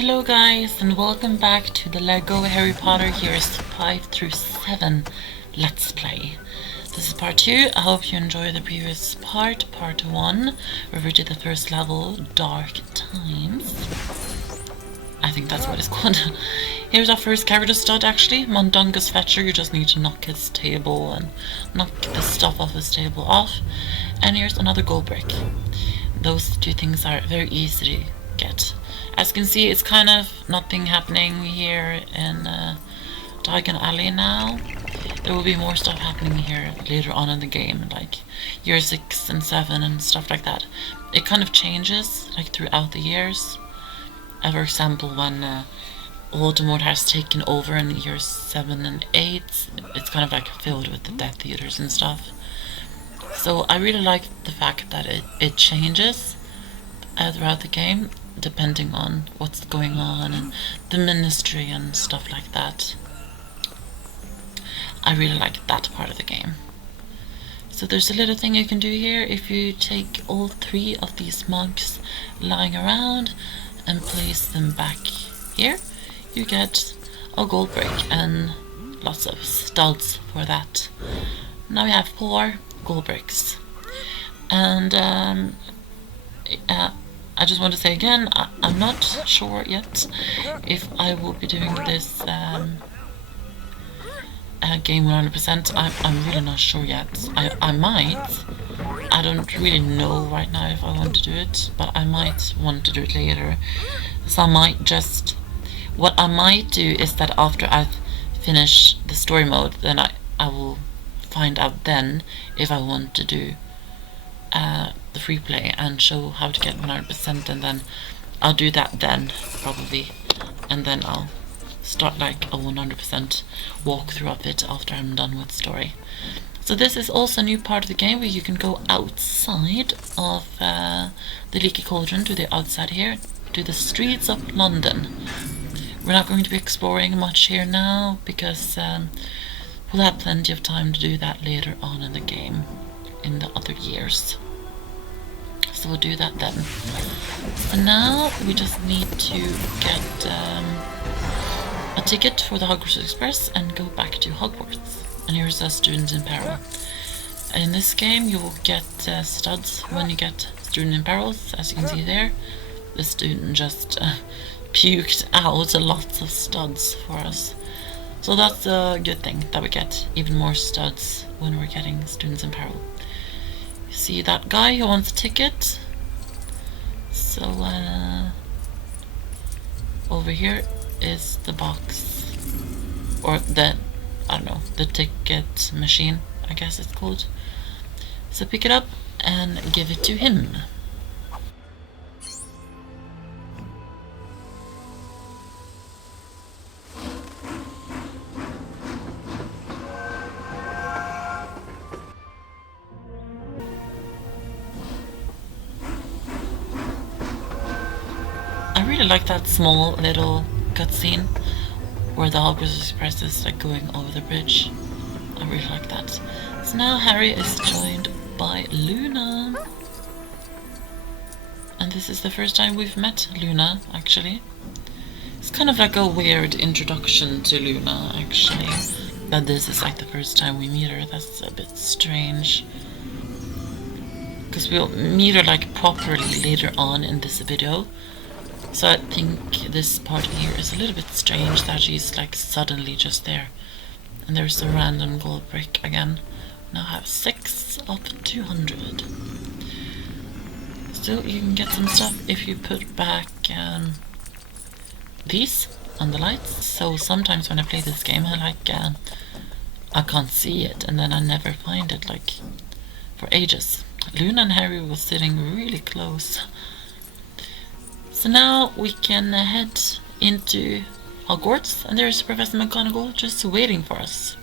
Hello guys and welcome back to the Lego Harry Potter Years 5 through 7 Let's Play. This is part 2. I hope you enjoyed the previous part 1, where we did the first level, Dark Times. I think that's what it's called. Here's our first character stud actually, Mundungus Fetcher. You just need to knock his table and knock the stuff off his table off. And here's another gold brick. Those two things are very easy to get. As you can see, it's kind of nothing happening here in Diagon Alley now. There will be more stuff happening here later on in the game, like year 6 and 7 and stuff like that. It kind of changes like throughout the years. For example, when Voldemort has taken over in years 7 and 8, it's kind of like filled with the Death Eaters and stuff. So I really like the fact that it changes throughout the game, depending on what's going on and the ministry and stuff like that. I really like that part of the game. So there's a little thing you can do here. If you take all 3 of these mugs lying around and place them back here, you get a gold brick and lots of studs for that. Now we have 4 gold bricks. And I just want to say again, I'm not sure yet if I will be doing this game 100%. I'm really not sure yet. I might. I don't really know right now if I want to do it, but I might want to do it later. So I might just... What I might do is that after I've finished the story mode, then I will find out then if I want to do the free play and show how to get 100%, and then I'll do that then probably, and then I'll start like a 100% walkthrough of it after I'm done with story. So this is also a new part of the game where you can go outside of the Leaky Cauldron, to the outside here, to the streets of London. We're not going to be exploring much here now because we'll have plenty of time to do that later on in the game in the other years. So we'll do that then. For now, we just need to get a ticket for the Hogwarts Express and go back to Hogwarts. And here's a student in peril. In this game, you will get studs when you get student in perils, as you can see there. The student just puked out lots of studs for us. So that's a good thing, that we get even more studs when we're getting students in peril. You see that guy who wants a ticket? So over here is the box, or the, I don't know, the ticket machine, I guess it's called. So pick it up and give it to him. I really like that small little cutscene where the Hogwarts Express is like going over the bridge. I really like that. So now Harry is joined by Luna. And this is the first time we've met Luna, actually. It's kind of like a weird introduction to Luna, actually. That this is like the first time we meet her. That's a bit strange. Because we'll meet her like properly later on in this video. So I think this part here is a little bit strange that she's like suddenly just there. And there's a random gold brick again. Now I have 6 of 200. So you can get some stuff if you put back these on the lights. So sometimes when I play this game I can't see it, and then I never find it, like for ages. Luna and Harry were sitting really close. So now we can head into Hogwarts, and there's Professor McGonagall just waiting for us.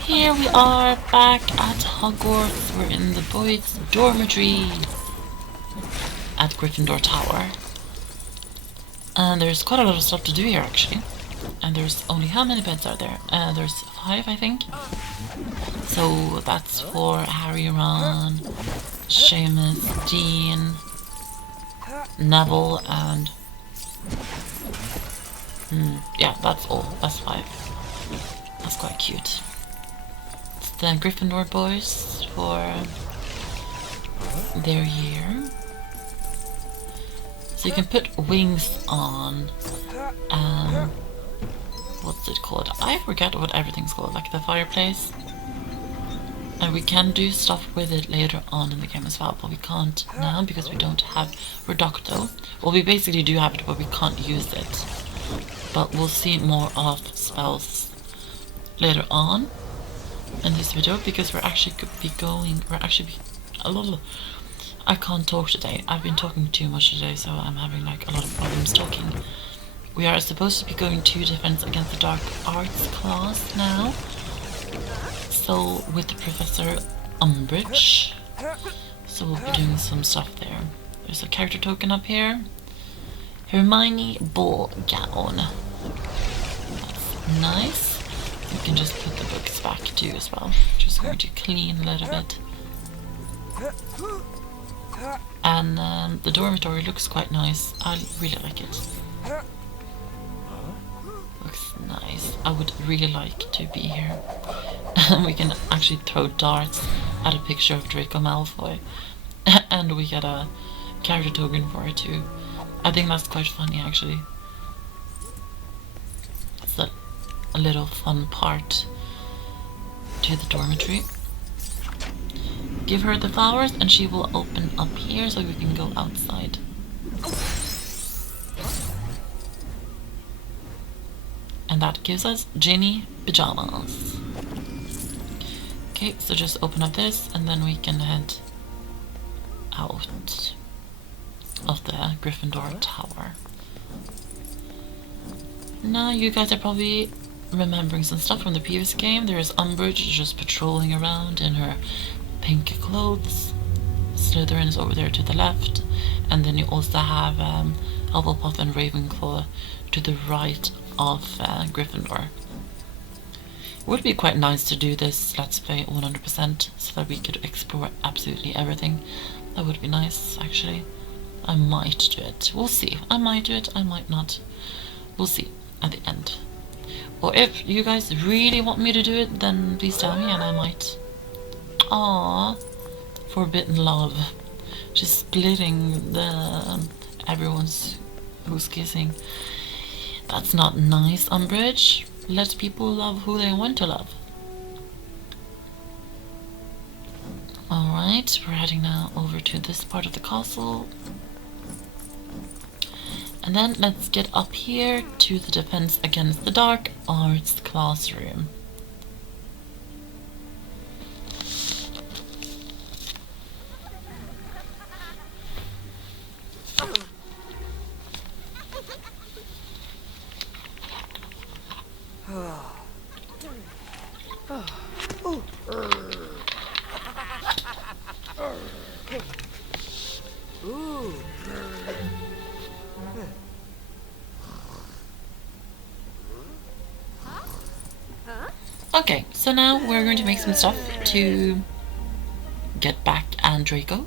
Here we are back at Hogwarts. We're in the boys' dormitory at Gryffindor Tower. And there's quite a lot of stuff to do here actually. And there's only, how many beds are there? There's 5 I think. So that's for Harry, Ron, Seamus, Dean, Neville and... yeah, that's all. That's 5. That's quite cute. It's the Gryffindor boys for their year. So you can put wings on, what's it called? I forget what everything's called, like the fireplace. And we can do stuff with it later on in the game as well, but we can't now because we don't have Reducto. Well, we basically do have it, but we can't use it. But we'll see more of spells later on in this video because we're actually I can't talk today. I've been talking too much today, so I'm having like a lot of problems talking. We are supposed to be going to defense against the dark arts class now. So with the Professor Umbridge. So we'll be doing some stuff there. There's a character token up here. Hermione ball gown. That's nice. You can just put the books back too as well. Just going to clean a little bit. And the dormitory looks quite nice. I really like it. Looks nice. I would really like to be here. We can actually throw darts at a picture of Draco Malfoy. And we get a character token for it too. I think that's quite funny actually. It's a little fun part to the dormitory. Give her the flowers and she will open up here so we can go outside. And that gives us Ginny pajamas. Okay, so just open up this and then we can head out of the Gryffindor Tower. Now you guys are probably remembering some stuff from the previous game. There's Umbridge just patrolling around in her pink clothes. Slytherin is over there to the left, and then you also have Hufflepuff and Ravenclaw to the right of Gryffindor. It would be quite nice to do this Let's Play 100% so that we could explore absolutely everything. That would be nice actually. I might do it. We'll see. I might do it, I might not. We'll see at the end. Or if you guys really want me to do it, then please tell me and I might. Aww, forbidden love. She's splitting the everyone's who's kissing. That's not nice, Umbridge. Let people love who they want to love. Alright, we're heading now over to this part of the castle. And then let's get up here to the defense against the dark arts classroom. Okay, so now we're going to make some stuff to get back and Draco.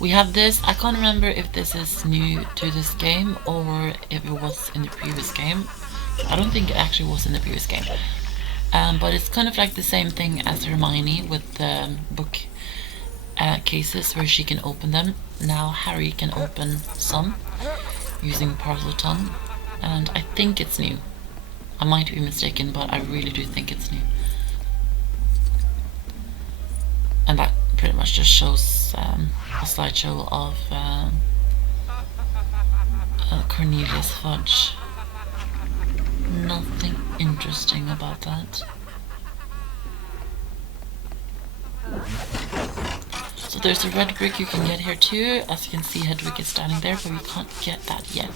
We have this, I can't remember if this is new to this game or if it was in the previous game. I don't think it actually was in the previous game. But it's kind of like the same thing as Hermione with the book cases where she can open them. Now Harry can open some using Parselton, and I think it's new. I might be mistaken, but I really do think it's new. And that pretty much just shows a slideshow of Cornelius Fudge. Nothing interesting about that. So there's a red brick you can get here too. As you can see, Hedwig is standing there, but we can't get that yet.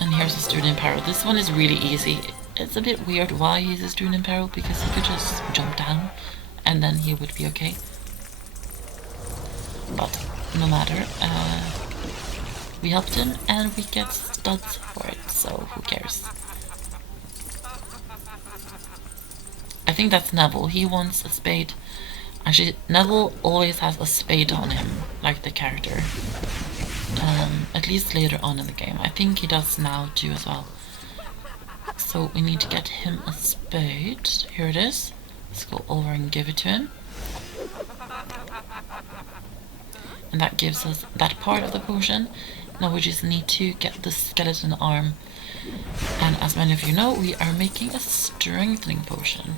And here's a student in peril. This one is really easy. It's a bit weird why he's a student in peril, because he could just jump down and then he would be okay. But no matter, we helped him and we get studs for it, so who cares? I think that's Neville. He wants a spade. Actually, Neville always has a spade on him, like the character. At least later on in the game. I think he does now too as well. So we need to get him a spade. Here it is. Let's go over and give it to him. And that gives us that part of the potion. Now we just need to get the skeleton arm. And as many of you know, we are making a strengthening potion.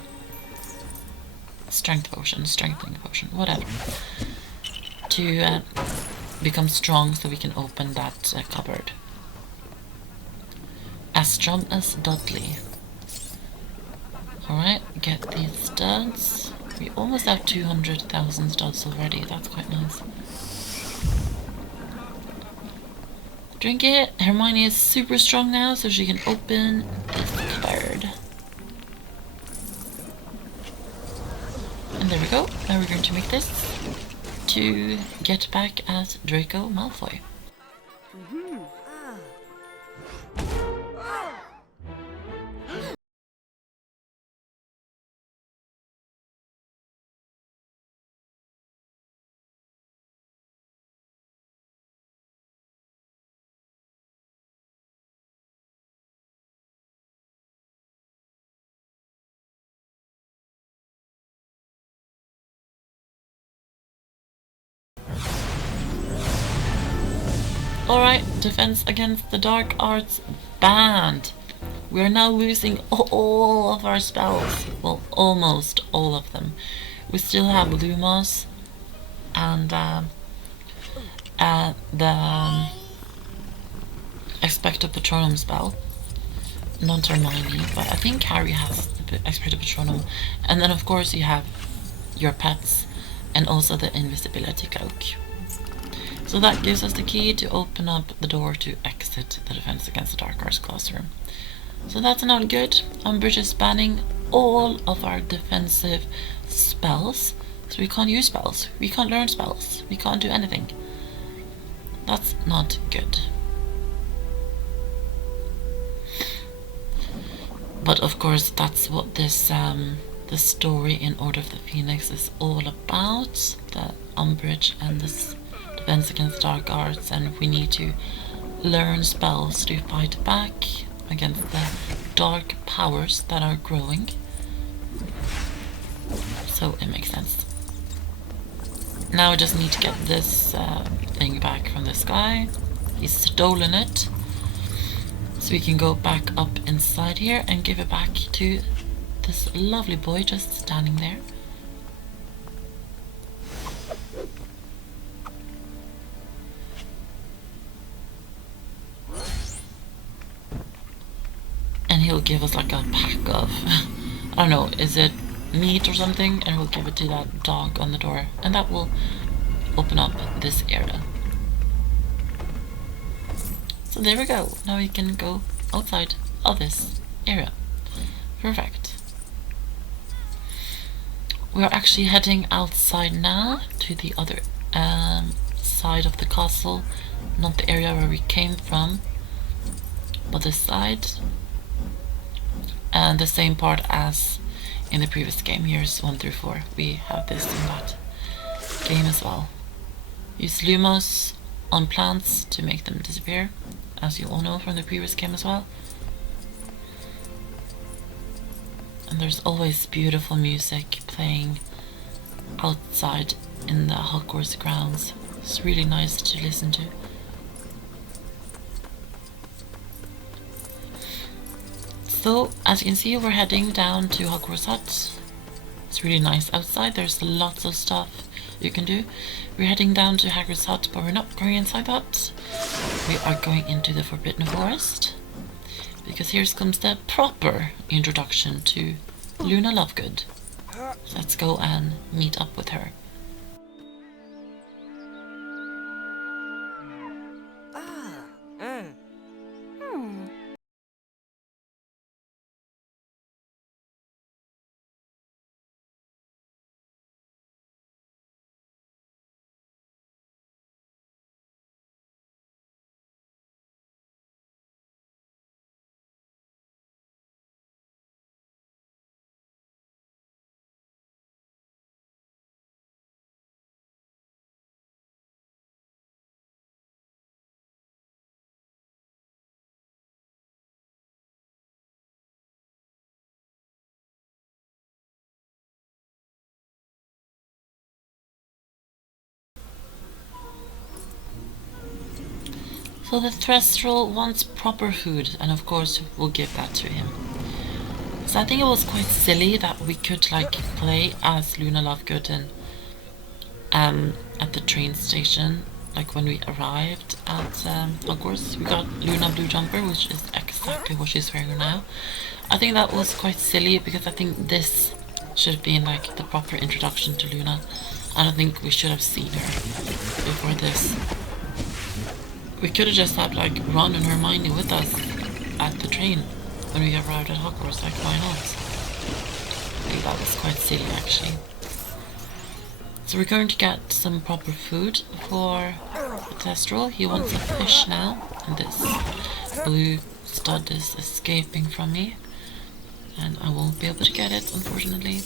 Strengthening potion, whatever. To become strong so we can open that cupboard. As strong as Dudley. Alright, get these studs. We almost have 200,000 studs already, that's quite nice. Drink it. Hermione is super strong now, so she can open this cupboard. And there we go. Now we're going to make this to get back as Draco Malfoy. Alright, defense against the dark arts banned. We are now losing all of our spells. Well, almost all of them. We still have Lumos and the Expecto Patronum spell. Not Hermione, but I think Harry has the Expecto Patronum. And then of course you have your pets and also the invisibility cloak. So that gives us the key to open up the door to exit the Defense Against the Dark Arts classroom. So that's not good. Umbridge is banning all of our defensive spells. So we can't use spells. We can't learn spells. We can't do anything. That's not good. But of course that's what this the story in Order of the Phoenix is all about. The Umbridge and this Defense Against Dark Arts, and we need to learn spells to fight back against the dark powers that are growing. So it makes sense. Now we just need to get this thing back from this guy. He's stolen it. So we can go back up inside here and give it back to this lovely boy just standing there. And he'll give us like a pack of, I don't know, is it meat or something? And we'll give it to that dog on the door. And that will open up this area. So there we go. Now we can go outside of this area. Perfect. We're actually heading outside now to the other side of the castle. Not the area where we came from, but this side. And the same part as in the previous game, years 1 through 4. We have this in that game as well. Use Lumos on plants to make them disappear, as you all know from the previous game as well. And there's always beautiful music playing outside in the Hogwarts grounds. It's really nice to listen to. So, as you can see, we're heading down to Hogwarts Hut. It's really nice outside. There's lots of stuff you can do. We're heading down to Hagrid's hut, but we're not going inside that. We are going into the Forbidden Forest, because here comes the proper introduction to Luna Lovegood. So let's go and meet up with her. So the Thestral wants proper food, and of course we'll give that to him. So I think it was quite silly that we could like play as Luna Lovegood and at the train station. Like when we arrived at Hogwarts, we got Luna Blue Jumper, which is exactly what she's wearing now. I think that was quite silly, because I think this should have been like the proper introduction to Luna. I don't think we should have seen her before this. We could have just had like Ron and Hermione with us at the train when we arrived at Hogwarts. Like, why not? I think that was quite silly, actually. So we're going to get some proper food for the Thestral. He wants a fish now, and this blue stud is escaping from me, and I won't be able to get it, unfortunately.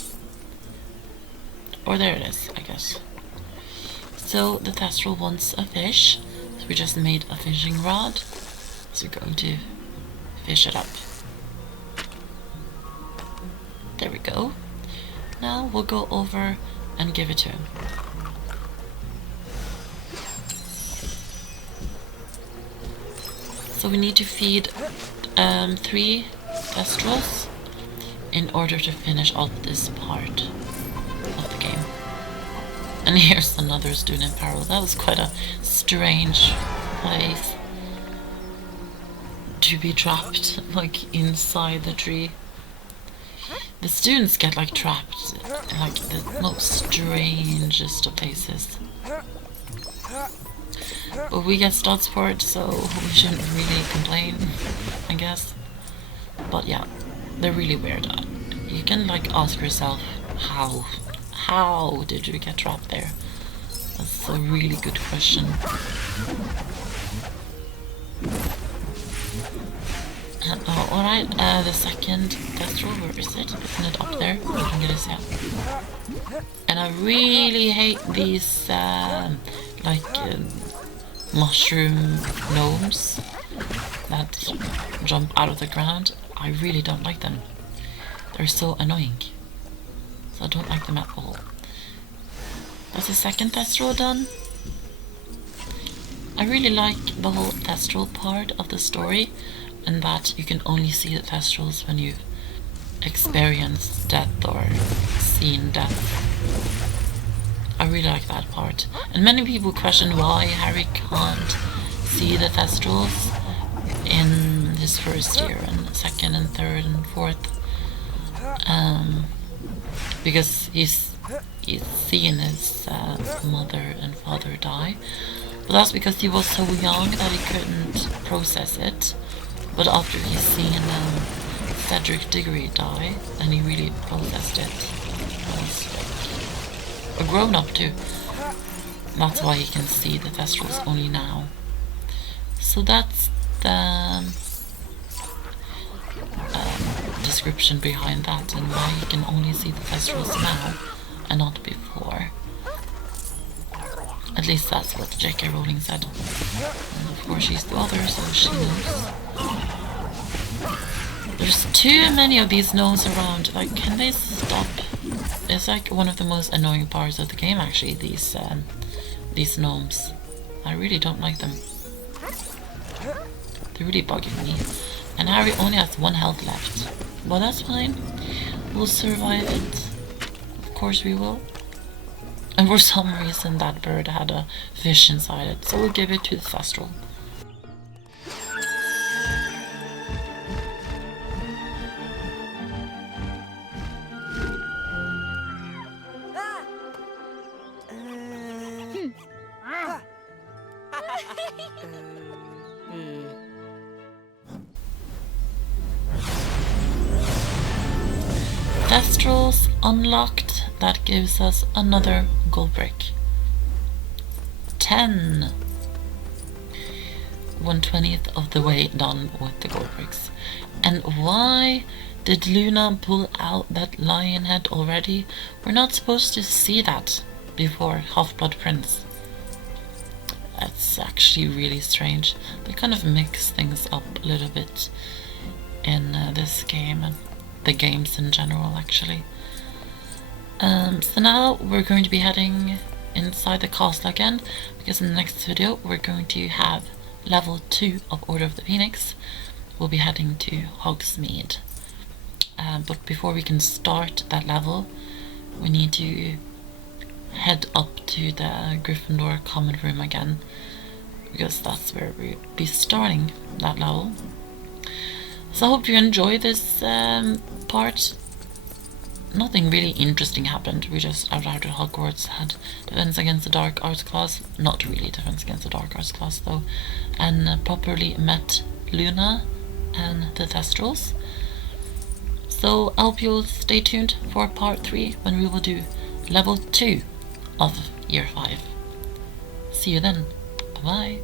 Or there it is, I guess. So the Thestral wants a fish. So we just made a fishing rod. So we're going to fish it up. There we go. Now we'll go over and give it to him. So we need to feed 3 Thestrals in order to finish off this part of the game. And here's another student in peril. That was quite a strange place to be trapped, like inside the tree. The students get like trapped in like the most strangest of places. But we get studs for it, so we shouldn't really complain, I guess. But yeah, they're really weird. You can like ask yourself, how did you get trapped there? That's a really good question. Alright, the second Thestral, where is it? Isn't it up there? I can get it, yeah. And I really hate these, mushroom gnomes that jump out of the ground. I really don't like them. They're so annoying. So I don't like them at all. Was the second Thestral done? I really like the whole Thestral part of the story, and that you can only see the Thestrals when you've experienced death or seen death. I really like that part. And many people question why Harry can't see the Thestrals in his first year and second and third and fourth. Because he's seen his mother and father die. But that's because he was so young that he couldn't process it. But after he's seen Cedric Diggory die, then he really processed it. He's like a grown-up too. That's why he can see the Thestrals only now. So that's the description behind that, and why he can only see the Thestrals now and not before. At least that's what J.K. Rowling said. And of course she's the author, so she knows. There's too many of these gnomes around. Like, can they stop? It's like one of the most annoying parts of the game, actually, these gnomes. I really don't like them. They're really bugging me. And Harry only has 1 health left. But that's fine. We'll survive it. Of course we will. And for some reason that bird had a fish inside it, so we'll give it to the Thestral. Thestrals unlocked. That gives us another gold brick. 10. 1/20th of the way done with the gold bricks. And why did Luna pull out that lion head already? We're not supposed to see that before Half-Blood Prince. That's actually really strange. They kind of mix things up a little bit in this game and the games in general, actually. So now we're going to be heading inside the castle again, because in the next video we're going to have level 2 of Order of the Phoenix. We'll be heading to Hogsmeade. But before we can start that level, we need to head up to the Gryffindor common room again, because that's where we'll be starting that level. So I hope you enjoy this part. Nothing really interesting happened. We just arrived at Hogwarts, had Defense Against the Dark Arts class, not really Defense Against the Dark Arts class though, and properly met Luna and the Thestrals. So I hope you'll stay tuned for part 3 when we will do level 2 of year 5. See you then. Bye bye.